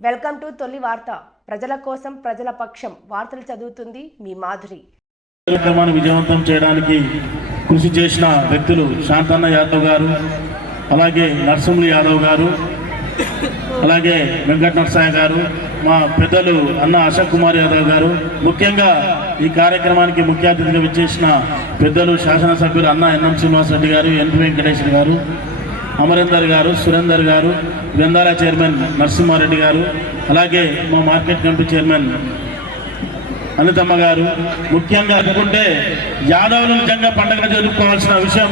Welcome to తొలి వార్త. ప్రజల కోసం ప్రజల పక్షం. వార్తలు చదువుతుంది మీ మాధురి. కార్యక్రమాన్ని విజయవంతం చేయడానికి కృషి చేసిన వ్యక్తులు శాంతన్న యాదవ్ గారు అలాగే నరసింహులు యాదవ్ గారు అలాగే వెంకట నరసాయ గారు మా పెద్దలు అన్న అశోక్ కుమార్ యాదవ్ గారు ముఖ్యంగా ఈ కార్యక్రమానికి ముఖ్య అతిథిగా విచ్చేసిన పెద్దలు శాసనసభ్యులు అన్న ఎన్ఎం శ్రీనివాస్ రెడ్డి గారు ఎన్పి వెంకటేశ్వర గారు అమరేందర్ గారు సురేందర్ గారు గ్రంథాలయ చైర్మన్ నరసింహారెడ్డి గారు అలాగే మా మార్కెట్ కమిటీ చైర్మన్ అనితమ్మ గారు. ముఖ్యంగా అనుకుంటే యాదవులు నిజంగా పండుగ జరుపుకోవాల్సిన విషయం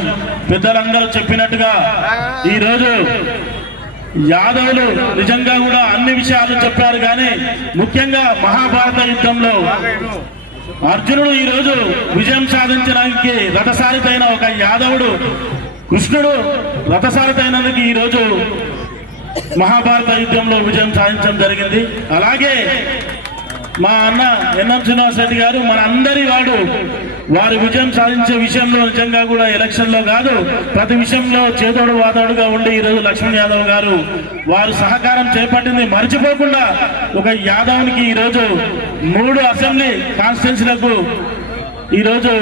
పెద్దలందరూ చెప్పినట్టుగా ఈరోజు యాదవులు నిజంగా కూడా అన్ని విషయాలు చెప్పారు కానీ ముఖ్యంగా మహాభారత యుద్ధంలో అర్జునుడు ఈరోజు విజయం సాధించడానికి రథసారితైన ఒక యాదవుడు కృష్ణుడు రథసారితైనందుకు ఈరోజు మహాభారత యుద్ధంలో విజయం సాధించడం జరిగింది. అలాగే మా అన్న ఎన్ఎం శ్రీనివాస్ రెడ్డి గారు మన అందరి వాడు వారు విజయం సాధించే విషయంలో నిజంగా కూడా ఎలక్షన్లో కాదు ప్రతి విషయంలో చేదోడు వాదోడుగా ఉండి ఈరోజు లక్ష్మణ్ యాదవ్ గారు వారు సహకారం చేపట్టింది మర్చిపోకుండా ఒక యాదవ్కి ఈరోజు మూడు అసెంబ్లీ కాన్స్టిట్యున్సీలకు ఈరోజు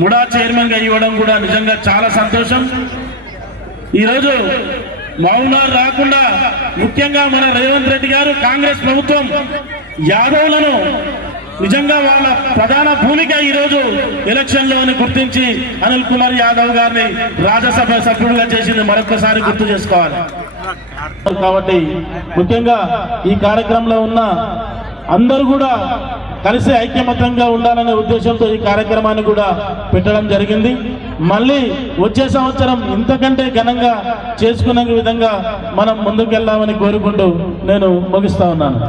ముడా చైర్మన్గా ఇవ్వడం కూడా నిజంగా చాలా సంతోషం. ఈరోజు మౌనాలు రాకుండా ముఖ్యంగా మన రేవంత్ రెడ్డి గారు కాంగ్రెస్ ప్రభుత్వం యాదవులను నిజంగా వాళ్ళ ప్రధాన భూమిక ఈరోజు ఎలక్షన్లోని గుర్తించి అనిల్ కుమార్ యాదవ్ గారిని రాజ్యసభ సభ్యుడిగా చేసింది మరొకసారి గుర్తు చేసుకోవాలి. కాబట్టి ముఖ్యంగా ఈ కార్యక్రమంలో ఉన్న అందరూ కూడా కలిసి ఐక్యమత్యంగా ఉండాలనే ఉద్దేశంతో ఈ కార్యక్రమాన్ని కూడా పెట్టడం జరిగింది. మళ్ళీ వచ్చే సంవత్సరం ఇంతకంటే ఘనంగా చేసుకునే విధంగా మనం ముందుకెళ్దామని కోరుకుంటూ నేను ముగిస్తా ఉన్నాను.